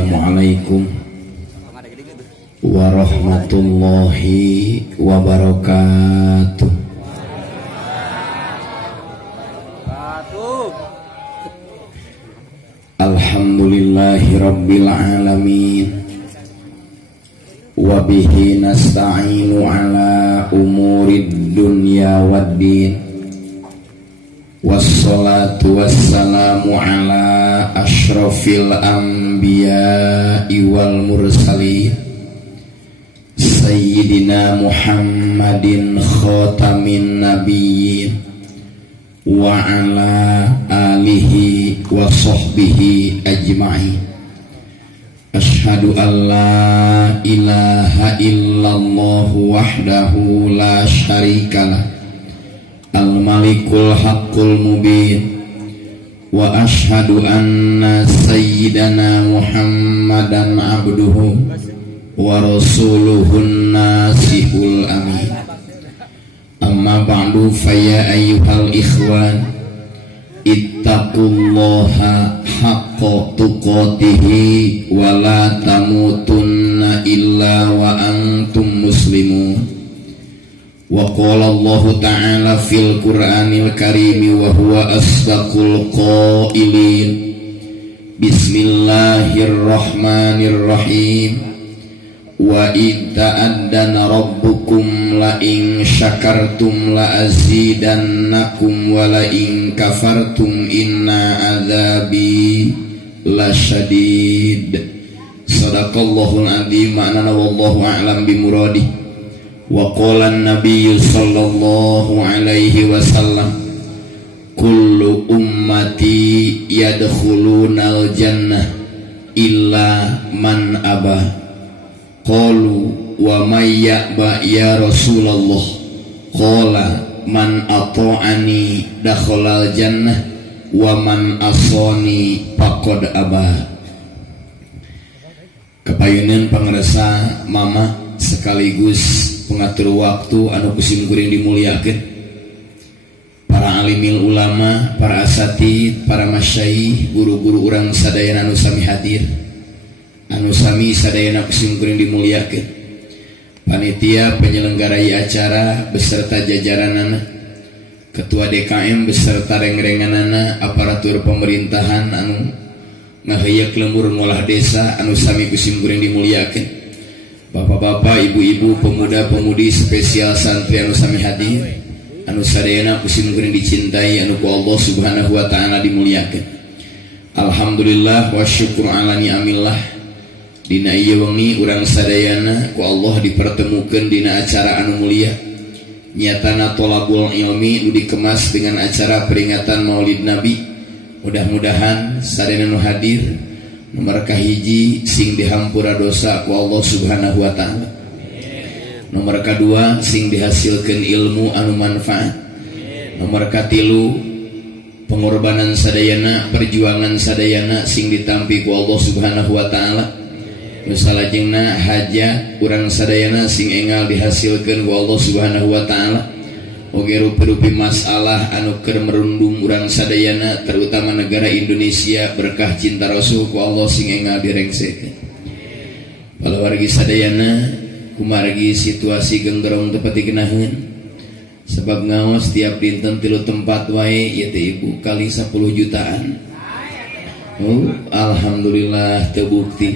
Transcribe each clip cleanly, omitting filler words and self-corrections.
Assalamualaikum warahmatullahi wabarakatuh. Alhamdulillahi rabbil alamin. Wa bihi nasta'inu ala umurid dunya waddin. Wassalatu wassalamu ala ashrafil anbiya'i wal mursalin Sayyidina Muhammadin khatamin nabiyyin wa ala alihi wa sahbihi ajma'in. Ashhadu an la ilaha illallah wahdahu la syarikalah al-malikul haqqul mubin wa ashhadu anna sayyidana Muhammadan abduhu wa rasuluhun nasihul amin. Amma ba'du faya ayyuhal ikhwan ittaqullaha haqqa tuqatihi wa la tamutunna illa wa antum muslimun. Wa qala Allah ta'ala fil Qur'anil Karim wa huwa asdaqul qailin. Bismillahirrahmanirrahim. Wa id ta'addana rabbukum la in syakartum la azidannakum wa la in kafartum inna adzabi lasyadid. Sadaqallahul adzim. Ma'nana wallahu a'lam bimuradih. Wa qala an-nabiy sallallahu alaihi wasallam kullu ummati yadkhulunal jannah illa man aba. Qalu wa may ya'ba ya Rasulullah? Qala man ata'ani dakhalal jannah wa man asani faqad aba. Kapayuneun pangresa mama sekaligus pengatur waktu anu kusim kuring dimuliakeun, para alimil ulama, para asatid, para masyayikh, guru-guru urang sadayana anu sami hadir, anu sami sadayana kusim kuring dimuliakeun, panitia penyelenggarai acara beserta jajaranana, ketua DKM beserta reng-renganana, aparatur pemerintahan anu ngaheuyeuk lembur ngolah desa anu sami kusim kuring dimuliakeun, bapak-bapak, ibu-ibu, pemuda-pemudi spesial santri anu sami hadir, anu sadayana kusim kuring dicintai, anu ku Allah Subhanahu wa taala dimuliakeun. Alhamdulillah wa syukur ala ni'amillah. Dina ieu wengi urang sadayana ku Allah dipertemukeun dina acara anu mulia. Nyatana tholabul ilmi nu dikemas dengan acara peringatan Maulid Nabi. Mudah-mudahan sadayana nu hadir nomor kahiji sing dihampura dosa ku Allah Subhanahu wa taala. Nomor kadua sing dihasilkeun ilmu anu manfaat. Nomor katilu pengorbanan sadayana, perjuangan sadayana sing ditampi ku Allah Subhanahu wa taala. Nu salajengna hajat urang sadayana sing enggal dihasilkeun ku Allah Subhanahu wa taala. Oge rupi-rupi masalah anu keur merundung urang sadayana terutama negara Indonesia berkah cinta Rasul ku Allah sing enggal direngsekeun. Palawargi sadayana kumargi situasi genggerong teu pati geunaheun. Sebab ngaos tiap dinten 3 tempat wae ieu teh Ibu kali 10 jutaan. Oh, alhamdulillah terbukti.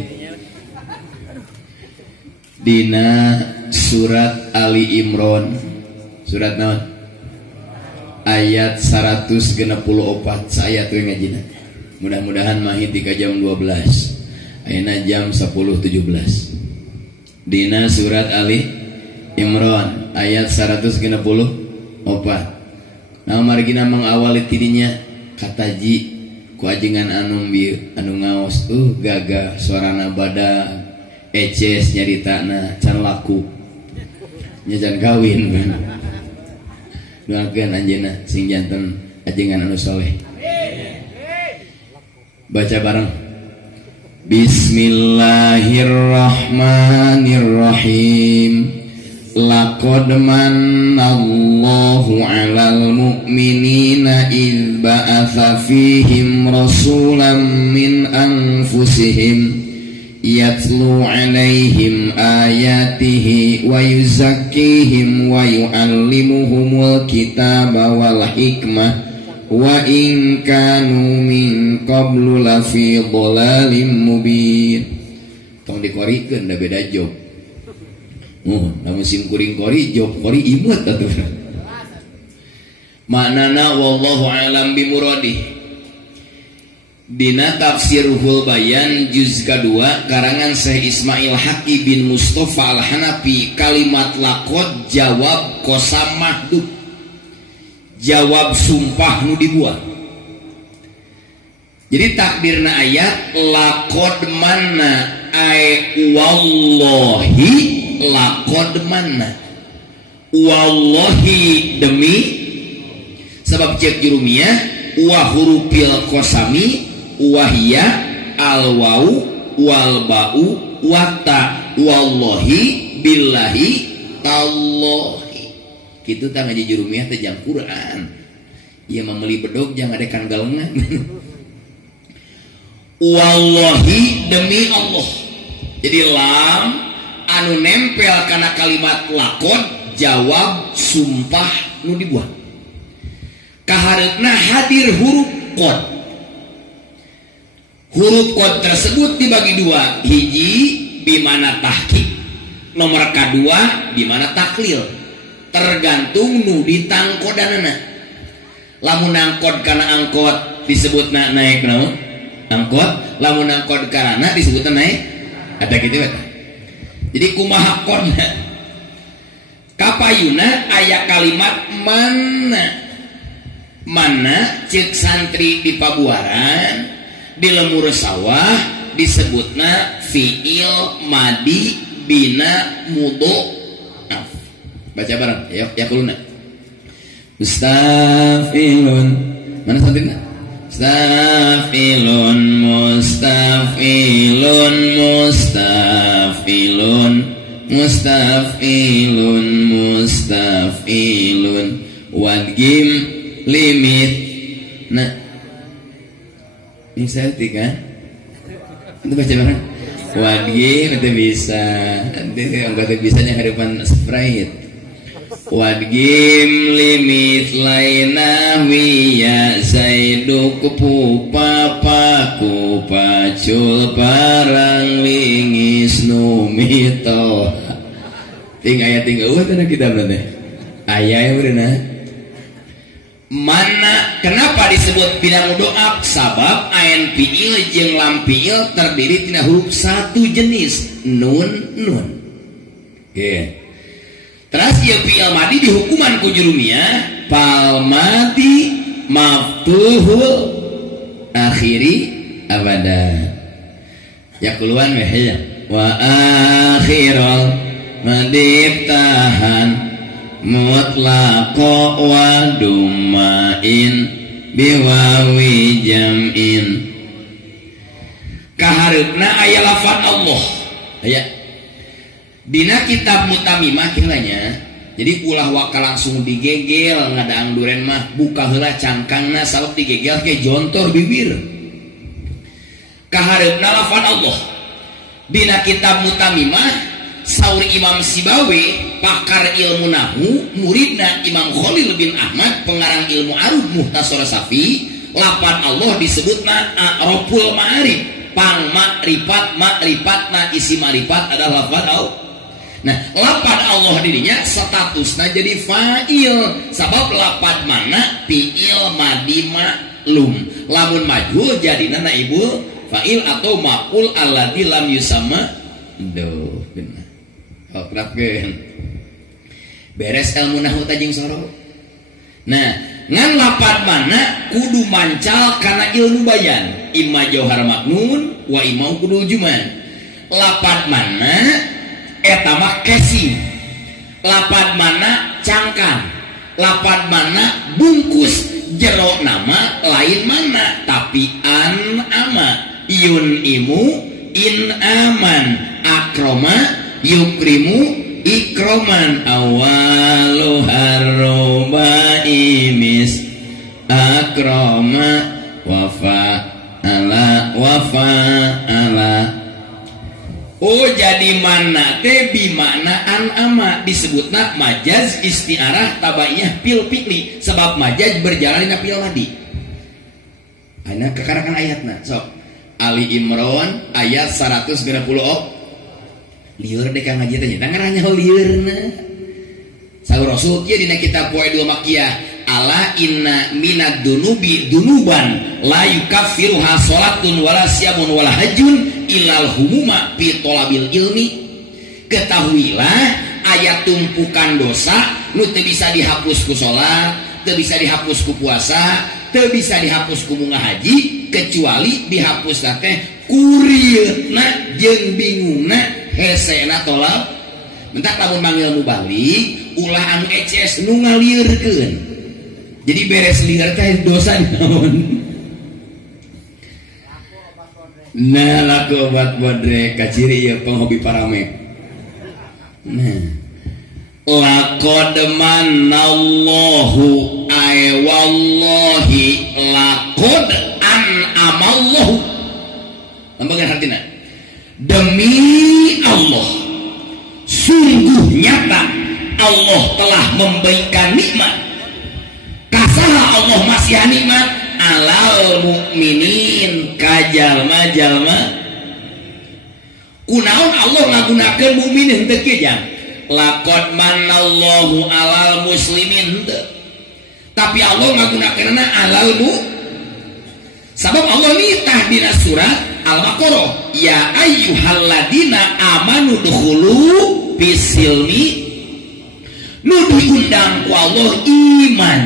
Dina surat Ali Imran surat naon? Ayat 164 sayat we ngajina. Mudah-mudahan mahit di jam 12. Ayeuna jam 10.17. Dina surat Ali Imran ayat 164. Nah margina mengawali tidinya kataji ku ajengan anu ngaos gagah suarana badak eces nyaritana can laku nyajan kawin kan. Doakeun anjeunna sing janten ajengan anu soleh. Baca bareng. Bismillahirrahmanirrahim. Laqad manallahu 'alal mu'minina idz ba'atsa fihim rasulan min anfusihim yatlu alaihim ayatihi wa yuzakkihim wa yuallimuhumul kitaba wal hikmah wa in kanu min qablu lafi dhalalin mubin. Tong dikorikeun da beda job. Namun sim kuring kori job kori imut atuh. Maknana wallahu alam bimuradih. Dina Tafsirul Bayan juz kedua karangan Syekh Ismail Haqqi bin Mustafa Al-Hanafi, kalimat laqad jawab qasam mahdud, jawab sumpah nu dibuat. Jadi takdirna ayat laqad manna ay wallahi laqad manna, wallahi demi, sebab cek jurumiyah wa hurufil qasami wahya al wau wal bau wata wallahi billahi tallahi. Kitu tah ngaji jurumiyah teh jang Quran. Ieu mah meuli bedog jang ngadekan galengan. Wallahi demi Allah. Jadi lam anu nempel kana kalimat laqad jawab sumpah nu dibuat. Kahareupna hadir huruf qad. Huruf qad tersebut dibagi dua, hiji bimana tahqiq, nomor kedua bimana taklil, tergantung nu ditangkodanana. Lamun angkot kana angkot disebutna naik naon? Angkot, lamun angkot karana disebutna naik. Ada gitu eta. Jadi kumaha qadna? Kapayuna aya kalimat mana cek santri di Pabuaran di lemur sawah disebutna fiil madi bina mudhoaf. Baca bareng ya kuluna. Mustafilun. Mana santrina? Mustafilun mustafilun mustafilun mustafilun mustafilun wadgim limit. Nah ini saya kan itu baca bareng wadgim itu bisa nanti enggak bisanya hadapan Sprite. Wadgim limit laina wiya zaidu kupu papa kupacul parang lingis numito tinggal tanda kita berarti ayah beuna. Mana kenapa disebut bina mudhoaf? Sabab ain fiil jeung lam fiil terdiri tina huruf satu jenis nun. Oke. Terus ieu fiil madi dihukuman ku jurumiyah fal madi maftuhul akhiri abada. Ya kuluan weh ya. Wa akhirul madiftahan mutlaqo wa dumain biwawi jam'in. Kahareupna aya lafaz Allah aya dina kitab mutamimah kiranya. Jadi ulah waka langsung digegel ngadaang duren mah buka heula cangkangna sabab digegel ke jontor bibir. Kahareupna lafaz Allah dina kitab mutamimah saur Imam Sibawi pakar ilmu nahu muridna Imam Khalil bin Ahmad pengarang ilmu arud Muhtasar Safi, lafaz Allah disebutna a'raful ma'arif, pang makrifat isi makrifat adalah lafaz Allah. Nah lafaz Allah dirinya statusna jadi fa'il sabab lafaz mana fi'il madi ma'lum, lamun majhul jadina naibul fa'il atau ma'ul alladzi lam yusamma do benar. Kerapkeun beres ilmu nahwu tajing soro. Nah ngan lafaz mana kudu mancal kana ilmu bayan, imma jauhar maknun wa imma kudu juman. Lafaz mana eta mah casing, lafaz mana cangkang, lafaz mana bungkus, jero nama lain mana tapi an ama yun imu in aman akroma yukrimu ikroman awalu haroba imis akroma wafa ala Oh jadi mana teh bimakna an'ama disebutna majaz istiarah tabaiyah fil fi'li sebab majaz berjalan dina fi'il madi. Ayeuna kekarakan ayatna sok Ali Imran ayat 120 lieur deh Kang Haji teh nya ngaranya liurna. Saur Rasul kieu dina kitab poe 2 Makkiyah ala inna minad dunubi dunuban la yukaffiruha salatun wala siyamun wala hajjun illal humuma fi talabil ilmi. Ketahuilah ayat tumpukan dosa nu teu bisa dihapus ku salat, teu bisa dihapus ku puasa, teu bisa dihapus ku munggah haji kecuali dihapus teh kurieutna jeung bingungna hesena tolak. Mentak lamun manggil mubalik ulah anu eces nu ngaliurkeun. Jadi beres liar teh dosa naon. Nah laku obat bodrek kaciri ya penghobi paramek. Nah laqad manallahu ay wallahi laqad an'amallahu. Lambangan hartina. Demi Allah sungguh nyata Allah telah memberikan nikmat. Kasaha Allah masih nikmat alal mukminin kajalma-jalma. Kunaon Allah ngagunakeun mukminin teu kieu jang. Laqad manallahu alal muslimin. Tapi Allah ngagunakeunna alal sabab Allah nitah dina surat Al-Baqarah ya ayyuhalladzina amanu dukhulu fisilmi. Nu diundang ku Allah iman,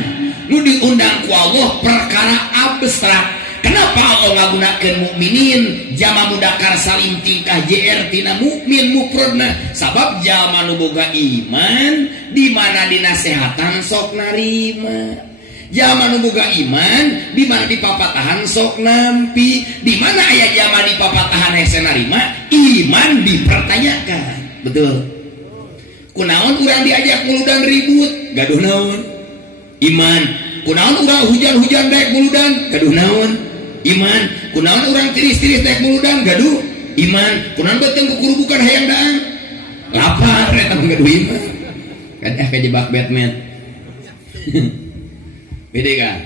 nu diundang ku Allah perkara abstrak. Kenapa Allah ngagunakeun mukminin jama mudakar salim tingkah JR tina mukmin mufradna? Sabab jalma nu boga iman di mana dinasehatan sok narima. Jalma nu boga iman di mana dipapatahan sok nampi. Di mana aya jalma dipapatahan hese narima, iman dipertanyakan. Betul. Kunaon urang diajak muludan ribut, gaduh naon? Iman. Kunaon urang hujan-hujan daek muludan, gaduh naon? Iman. Kunaon urang tiris-tiris daek muludan, gaduh iman. Kunaon beteng kukurubukan hayang daang, lapar eta mah gaduh iman. Kan kejebak Batman. Bede kan?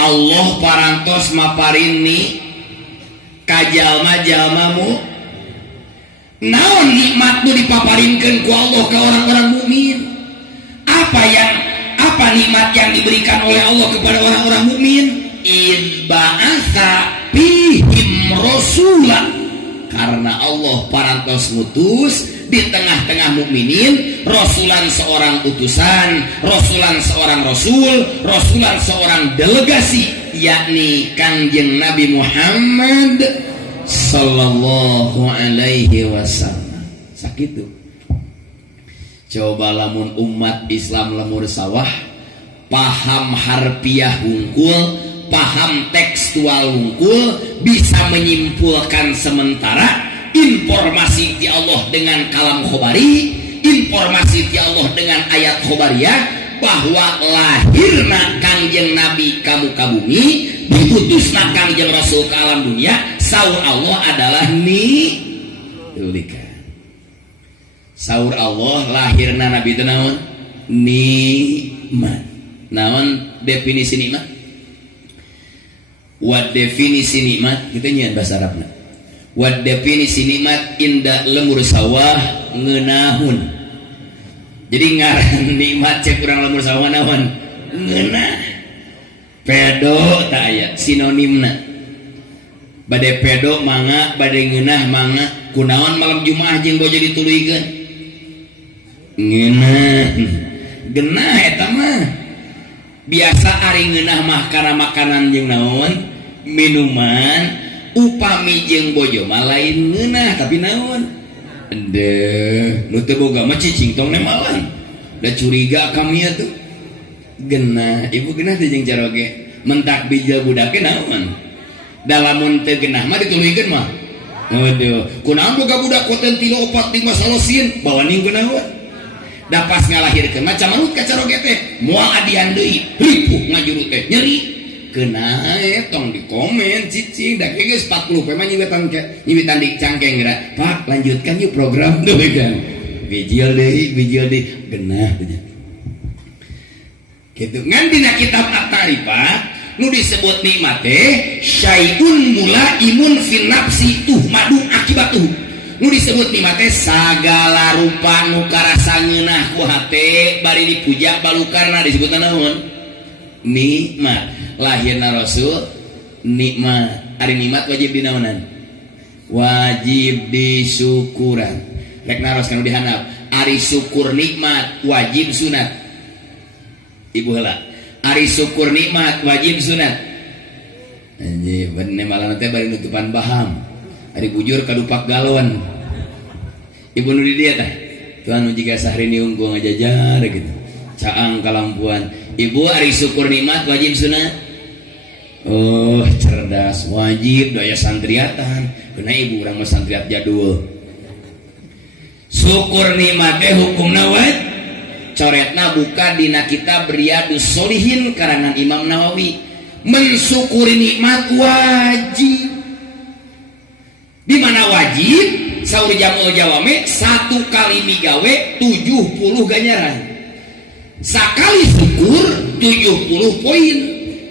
Allah parantos maparini kajalma-jalmamu naon nikmat nu dipaparinkeun ku Allah ke orang-orang mukmin. Apa nikmat yang diberikan oleh Allah kepada orang-orang mukmin? Idzba'atsa fihim rasulan. Karena Allah parantos ngutus di tengah-tengah mukminin rasulan seorang utusan, rasulan seorang rasul, rasulan seorang delegasi, yakni Kangjeng Nabi Muhammad sallallahu alaihi wasallam. Sakitu. Coba lamun umat Islam lemur sawah, paham harfiah hungkul, paham tekstual hungkul, bisa menyimpulkan sementara informasi di Allah dengan kalam khobari, informasi di Allah dengan ayat khobariyah, bahwa lahirna Kangjeng Nabi kamu kabumi, diutusna Kangjeng Rasul ke alam dunia. Saur Allah adalah saur Allah lahirna Nabi itu naon? Nikmat. Naon definisi nikmat? What definisi nikmat? Kita nyian bahasa Arabna. What definisi nikmat inda lemur sawah ngeunahun. Jadi ngaran nikmat cek kurang lemur sawah naon? Ngeunah. Pedo tak aya sinonimna. Bade pedo mangga, bade ngeunah mangga. Kunaon malam Jumaah jeung bojo dituluykeun? Ngeunah. Genah eta mah. Biasa ari ngeunah mah kana makanan jeung naon? Minuman. Upami jeung bojo mah lain ngeunah tapi naon? Endeuh, nu teu boga mah cicing tong nemalan. Da curiga kami atuh. Genah, ibu genah teh jeung caroge. Mentak bijil budake naon? Dalamun teu genah mah dituluykeun mah. Waduh, kunaon boga budak koten 3 4 5 salosin bawa ningkeun naon? Da pas ngalahirkeun mah camanut ka caroge teh moal adian deui, ripuh ngajurut teh nyeri. kena tong di komen cicing dah geus 40 pe mah nyiwitan di cangkeng geura Pak lanjutkan yuk program tuh kan bijil deui genah gitu ngan dina kitab at-ta'rifah nu disebut nikmat teh syai'un mulaimun fil nafsi tuhmadu akibatuh nu disebut nikmat teh sagala rupa nu karasa ngeunah ku hate bari dipuja balukarna disebutna naon nikmat lahirna Rasul nikmat ari nikmat wajib dinaonan wajib disyukuran rek naros kanu dihandap ari syukur nikmat wajib sunat ibu heula ari syukur nikmat wajib sunat anjing bener malah teh bari nutupan baham ari bujur kadupak galon ibu nu di dieu tah tuan nu jiga sahrini unggul ngajajar gitu caang kalampuan ibu ari syukur nikmat wajib sunat. Oh cerdas wajib daya santriatan kena ibu urang mah santriat jadul syukur nikmat teh hukumna wajib coretna buka dina kitab Riyadus Sholihin karangan Imam Nawawi mensyukuri nikmat wajib di mana wajib saur jamul jawame 1 kali migawe 70 ganjaran sakali syukur 70 poin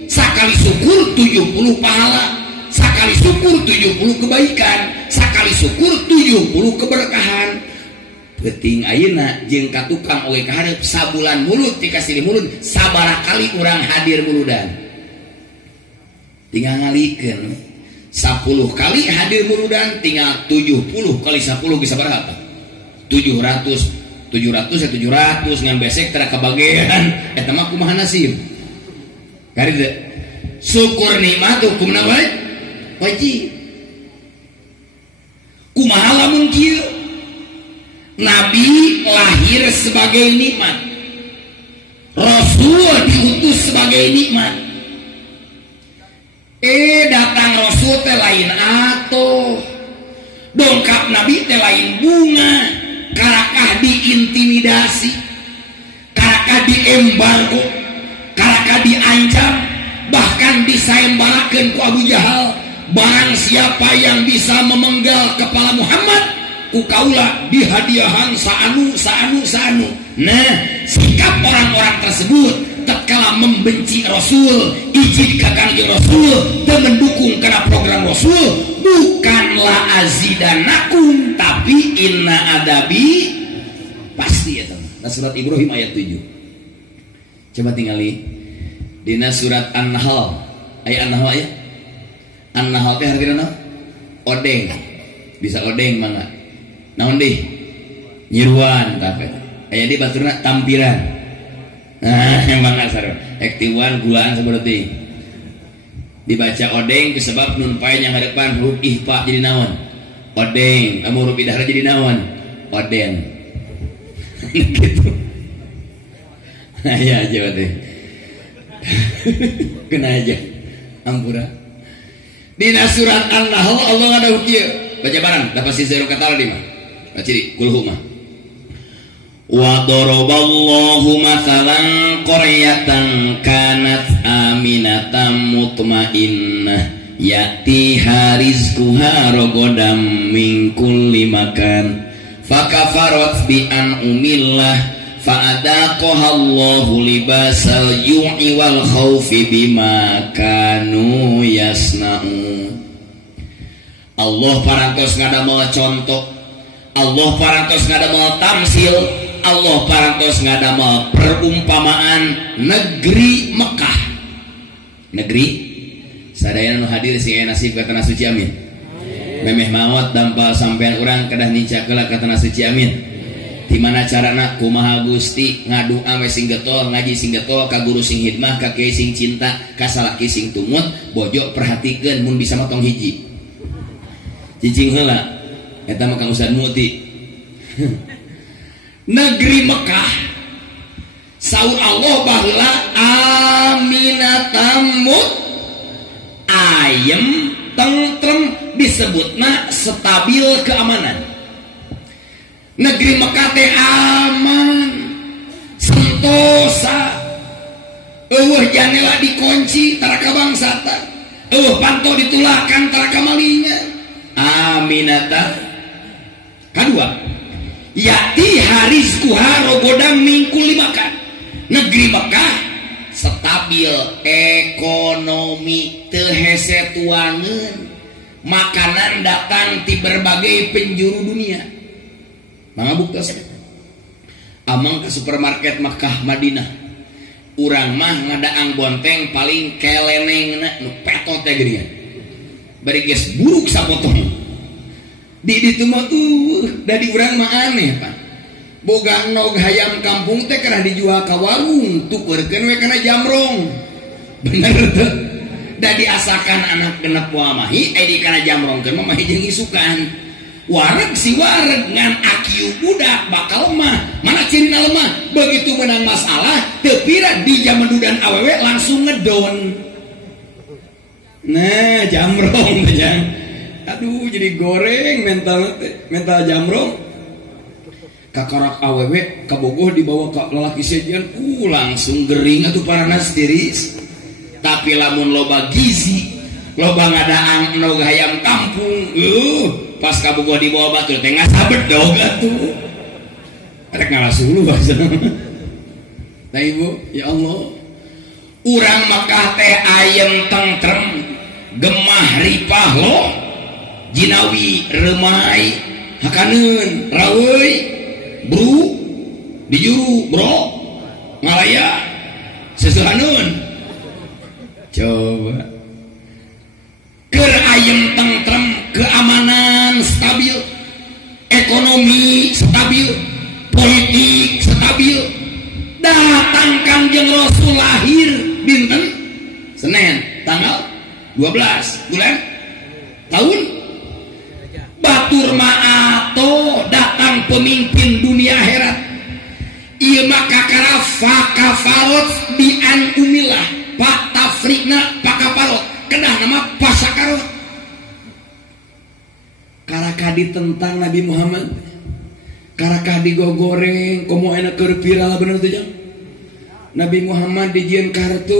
sakali syukur 70 pahala sakali syukur 70 kebaikan sakali syukur 70 keberkahan penting ayeuna jeung ka tukang oge kaharep sabulan mulut dikasih mulut sabaraha kali urang hadir muludan tinggal ngalikeun 10 kali hadir muludan tinggal 70 kali 10 geus sabaraha 700 ngan besek tara kabagean eta mah kumaha nasib karida syukur nikmat hukumna wajib kumaha lamun kieu Nabi lahir sebagai nikmat Rasul diutus sebagai nikmat datang Rasul teh lain atoh dongkap Nabi teh lain bunga karakah diintimidasi karakah diembargo karakah diancam bahkan disayembarakeun ku Abu Jahal barang siapa yang bisa memenggal kepala Muhammad ku kaula dihadiahan saanu nah sikap orang-orang tersebut tatkala membenci Rasul ijid ka Kangjeng Rasul dan mendukung karena program Rasul bukanlah azidanakum tapi inna adabi pasti ya teman. Nah, surat Ibrahim ayat 7 coba tingali dina surat An-Nahl ayat An-Nahl ya An-Nahl teh hartina odeng bisa odeng mangga naon deui nyiruan ka aya di baturna tampiran nah mangga sarua ektiwan gulaan sabereuting dibaca odeng sebab nun pae nya ngadepan huruf ihfa jadi naon odeng anu huruf idhar jadi naon oden gitu aya aja teh kena aja ampura dina surat An-Nahl Allah ada kieu baca barang dapat si zero kata di mah baca di kulhu mah wa daraballahu mathalan qaryatan kanat aminatan mutmainnah ya'tiha rizquha ragadan min kulli makan fakafarat bi an'umillah fa'adaqahallahu libasal ju'i wal khaufi bima kanu yasna'un. Allah parantos ngadamel contoh, Allah parantos ngadamel tamsil, Allah parantos ngadamel perumpamaan negeri Mekah. Negeri sadaya nu hadir sing aya nasib ka tanah suci amin. Memeh maot dampal sampean urang kedah nincakeula ka tanah suci amin. Di mana carana kumaha Gusti ngadu ame sing getol ngaji sing getol ka guru sing hidmah ka kiai sing cinta ka salaki sing tumut bojo perhatikeun mun bisa motong hiji cicing heula eta mah Kang Ustaz Muti negeri Mekah saur Allah baheula aminatamut ayem tentrem disebutna stabil keamanan. Negeri Mekah teh aman, sentosa, janela dikunci taraka bangsata, panto ditulakan taraka malingan. Aminata. Kedua, yati harizkuha rogodam mingkul Makkah. Negeri Mekah stabil ekonomi teu hese tuangeun, makanan datang di berbagai penjuru dunia. Mangga buktos amang ke supermarket Makkah Madinah, urang mah ngadaang bonteng paling kelenengna nu petot teh geuningan bari geus buruk sapotong di ditu mah dari urang mah aneh Pak, boga nog hayam kampung teh kana dijual ka warung tukeurkeun we kana jamrong. Bener teu da diasakan anak genep poe mahi di kana jamrongkeun mah mahi jeung isukan. Wareg si wareg ngan akiu budak bakal lemah. Mana cirina lemah? Begitu menang masalah tepira di zaman dudan awewe langsung ngedon. Nah jamrong jang. Aduh jadi goreng mental jamrong. Kakorak awewe kabogoh dibawa ke lelaki sejian langsung gering atuh paranas tiris. Tapi lamun loba gizi, loba ngadaang nog hayam kampung, pas kabogoh dibawa batur teh ngasabedog atuh. Rek ngalasulu basa. Nah Ibu, ya Allah. Urang Makkah teh ayem tentrem, gemah ripah lo, jinawi remai, hakaneun raweuy, bru, dijuru bro, ngalaya, sesuhaneun. Coba. Keur ayem tentrem, keamanan stabil, ekonomi stabil, politik stabil. Datang Kangjeng Rasul lahir dinten Senin tanggal 12 bulan tahun batur ma'ato datang pemimpin dunia akhirat. Ieu maka kafarot bi an umilah pak tafrikna pakaparot kedah nama pasakarot karakadi tentang Nabi Muhammad, karakadi gogoreng komo enak keur viral bener teh jang. Nabi Muhammad dijieun kartu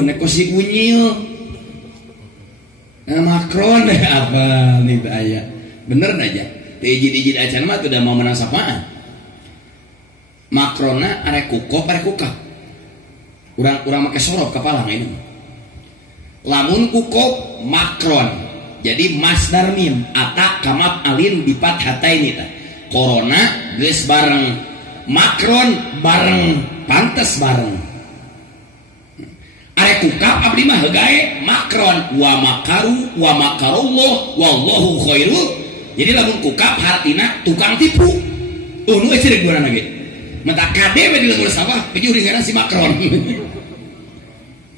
nekosi unyil. Nah, Macron apa nih aya bener aja teh ijid acan mah udah mau menang sapaan. Macronna arek kukop arek kukap urang make sorok kepala ini lamun kukop Macron jadi masdar mim ata kamap alin bipat hataini tah corona geus bareng Macron bareng pantes bareng arek kukap abdi mah hegae Macron wa makaru wa makarullah wallahu khairul. Jadi lamun kukap hartina tukang tipu nu ecek urang lagi mata kade we di lemur sawah pejuringan si Macron.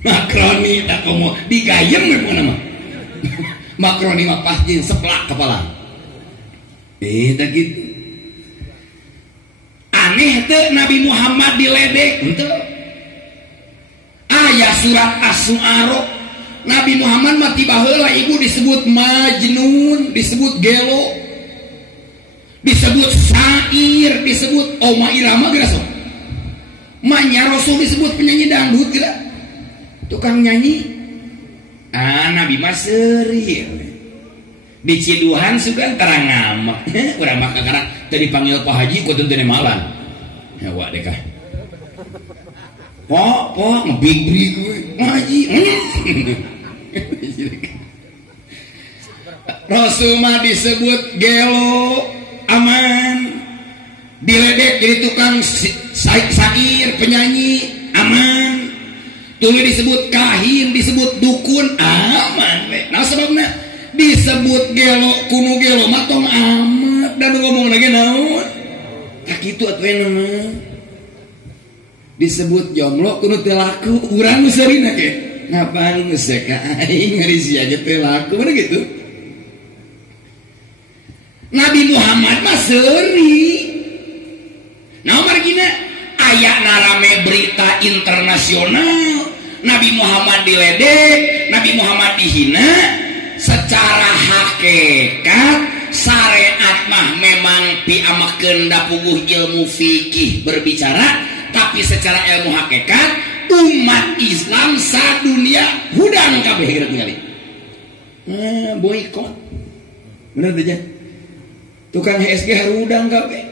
Macron ni tak komo digayem we pokona mah. Macron ni mah pas jeung seplak kepala. Tak gitu. Aneh teu Nabi Muhammad diledek henteu. Aya surat As-Su'ara Nabi Muhammad mati baheula ibu disebut majnun, disebut gelo, disebut syair, disebut oma irama geura sok. Manya Rasul disebut penyanyi dangdut geura. Tukang nyanyi. Nabi mah seuri. Di Ciduhan sugan tarang ngamak. Urang mah kakara teu dipanggil Pak Haji ku teu malan. Ya wa deh kah. Pok ngebig-brig we. Haji. Rasul mah disebut gelo, aman. Diledek jadi tukang syair, penyanyi, aman. Tuluy disebut kahin, disebut dukun, aman. Nah sebabna disebut gelo, kuno gelo mah tong amat. Dan ngomong lagi naon? Tak kitu atuh mah. Disebut jomblo kuno teu laku, urang geus seurina ge. Ngapaan geus ka aing ngarisi aja teu laku, bener gitu. Nabi Muhammad mah seuri. Nah margina aya narame berita internasional Nabi Muhammad diledek, Nabi Muhammad dihina. Secara hakikat syariat mah memang piamakeun da puguh ilmu fikih berbicara, tapi secara ilmu hakikat umat Islam sadunia hudang kabeh kira tinggali. Boykot. Bener aja. Tukang HSG harudang kabeh.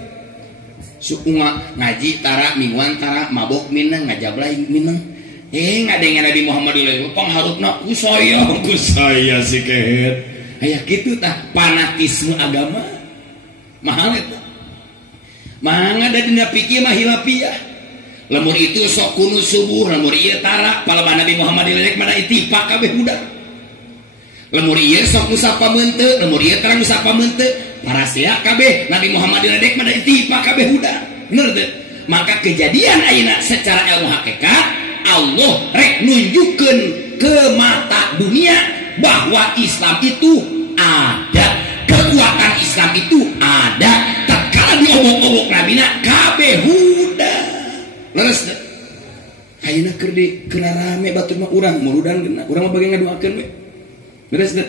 Suku ngaji tara mingguan tara mabok minang ngajablay minang. Ngadenge Nabi Muhammad ieu pangharupna ku saya si kehet. Aya kitu tah fanatisme agama. Mahal eta. Mangga da dina pikir mah hilapiah. Lamun itu sok kunut subuh, lamun ieu tara palaban Nabi Muhammad ieu mana ittifaq kabeh budak. Lamun ieu sok musapa meunteut, lamun ieu terang musapa meunteut, parasia kabeh Nabi Muhammad ieu mana ittifaq kabeh budak. Bener teu? Maka kejadian ayeuna secara ilmu hakikat Allah rek nunjukkeun ke mata dunia bahwa Islam itu ada, kekuatan Islam itu ada. Tatkala diobok-obok nabina kabeh huda. Leres teh. Ayeuna keur rame batur mah urang muludan geuna. Urang mah bage ngaduakeun we. Leres teh.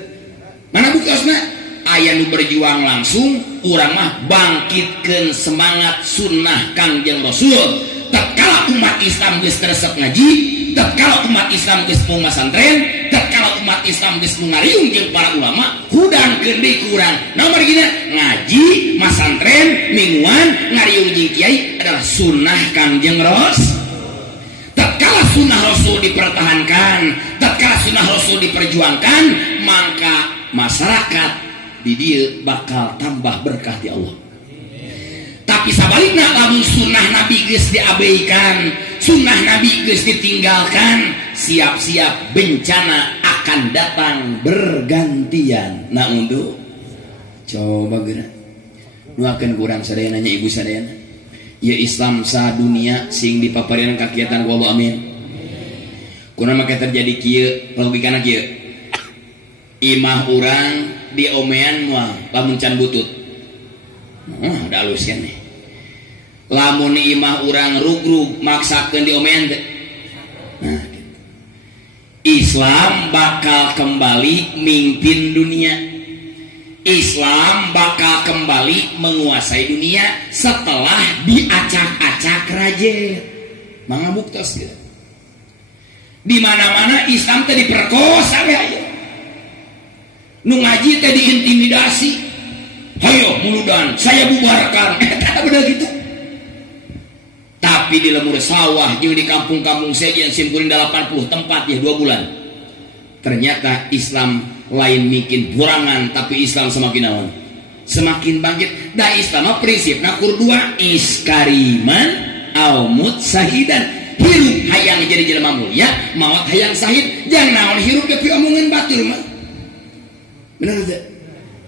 Mana buktosna? Aya nu berjuang langsung, urang mah bangkitkeun semangat sunnah Kangjeng Rasul. Tatkala umat Islam geus teresep ngaji, tatkala umat Islam geus mau masantren, tatkala umat Islam geus ngariung jeung para ulama, hudangkeun deui kurang. Naon marigina? Ngaji, masantren, mingguan, ngariung jeung kiai adalah sunnah Kangjeng Rasul. Tatkala sunnah Rasul dipertahankan, tatkala sunnah Rasul diperjuangkan, maka masyarakat di dieu bakal tambah berkah di Allah. Tapi sabalikna lamun sunnah Nabi geus diabaikan, sunnah Nabi geus ditinggalkan, siap-siap bencana akan datang bergantian. Nah unduh coba geura nuakeun kurang sadayana nya ibu sadayana. Ya Islam sadunia sing dipapareun kakiatan ku Allah amin. Kunaon make terjadi kieu logikana kieu. Imah urang diomean moal lamun can butut. Ada alus kan nih. Lamun imah urang rugrug maksakeun diomean teh. Nah, gitu. Islam bakal kembali mimpin dunia. Islam bakal kembali menguasai dunia setelah diacak-acak raja. Mangga buktos gitu. Di mana-mana Islam teh diperkosa we aya. Nu ngaji teh diintimidasi. Hayo muludan saya bubarkan. Bener gitu. Tapi di lemur sawah jeung di kampung-kampung sejen simkuring 80 tempat ya 2 bulan. Ternyata Islam lain bikin burangan, tapi Islam semakin naon? Semakin bangkit. Da Islam prinsipna kurdua iskariman au mutsahidan. Hirup hayang jadi jelema mulia, maot hayang sahid. Jangan naon hirup ke omongan batur mah. Bener teh?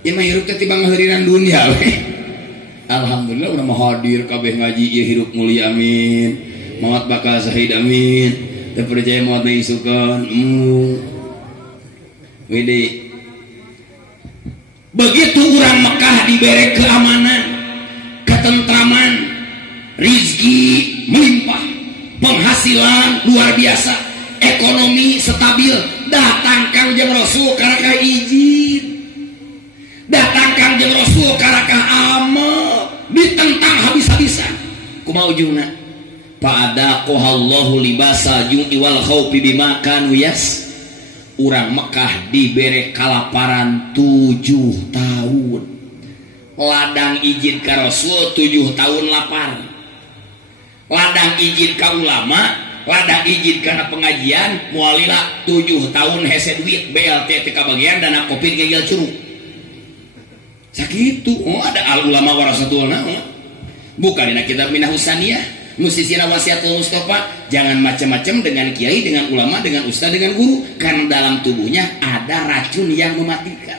Imah hirup teh tiba ngaheuriran dunia we. Alhamdulillah urang mah hadir kabeh ngaji ieu hirup mulia amin. Maot bakal sahid amin. Teu percaya maot na isukeun. Wede. Begitu urang Mekah dibere keamanan, ketentraman, rizki melimpah, penghasilan luar biasa, ekonomi stabil, datang Kangjeng Rasul karakah izin. Datang Kangjeng Rasul karakah amal, ditentang habis-habisan. Kumaha ujungna? Fa'adaqahallahu libasa ju'i wal khaufi bima kanu yas. Urang Mekah dibere kalaparan 7 tahun. Ladang izin ka Rasul 7 tahun lapar. Ladang izin ka ulama, ladang izin kana pengajian, mualila 7 tahun hese duit BLT teh kabagian dana kopi gegel curug. Sakitu. Oh ada al ulama warasatul naon. Bukan dina kitab Minah Husaniyah. Musisina wasiatul Mustafa, jangan macam-macam dengan kiai, dengan ulama, dengan ustaz, dengan guru, karena dalam tubuhnya ada racun yang mematikan.